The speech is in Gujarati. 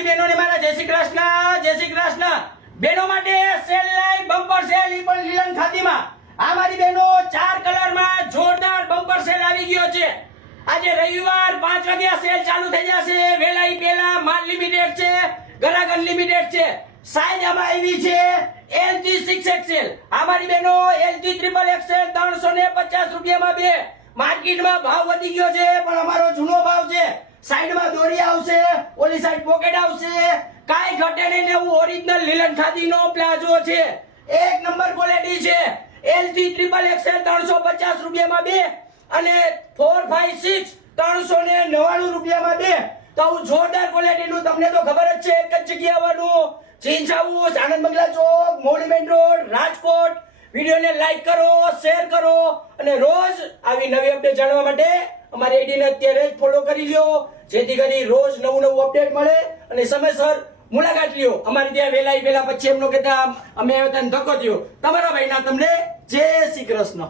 ભાઈ બહેનોને મારા જય શ્રી કૃષ્ણ, જય શ્રી કૃષ્ણ. બહેનો માટે સેલ લાઈવ બમ્પર સેલ ઈ પણ લીલન ખાદીમાં. આ મારી બહેનો 4 કલરમાં જોરદાર બમ્પર સેલ આવી ગયો છે. આજે રવિવાર 5 વાગ્યા સેલ ચાલુ થઈ જશે. વેલાઈ પહેલા માલ લિમિટેડ છે, ગ્રાહક અનલિમિટેડ છે. સાઈઝ આમાં આવી છે LG 6XL. આ મારી બહેનો LG XXL 350 રૂપિયામાં બે. માર્કેટમાં ભાવ વધી ગયો છે પણ અમારો જૂનો ભાવ છે. સાઈડમાં દોરી આવશે, ઓલી સાઈડ પોકેટ આવશે, કાઈ ઘટે નહીં ને એવું ઓરિજિનલ લીલન ખાદીનો પ્લાઝો છે. એક નંબર ક્વોલિટી છે. LG XXL 350 રૂપિયામાં બે અને 456 399 રૂપિયામાં બે. તો આવું જોરદાર ક્વોલિટીનું તમને તો ખબર જ છે. એક જ જગ્યાએ આવવાનું, ચીન્સ હાઉસ, આનંદ બંગલા ચોક, મોnument રોડ, રાજકોટ. વિડિયોને લાઈક કરો, શેર કરો અને રોજ આવી નવી અપડેટ જાણવા માટે અમારી આઈડીને અત્યારે જ ફોલો કરી લ્યો, જેથી કરી રોજ નવું અપડેટ મળે અને સમયસર મુલાકાત લ્યો. અમારી ત્યાં વેલાઈ પહેલા પછી એમનો કહેતા અમે આવ્યા ધક્કો થયો. તમારા ભાઈના તમને જય શ્રી કૃષ્ણ.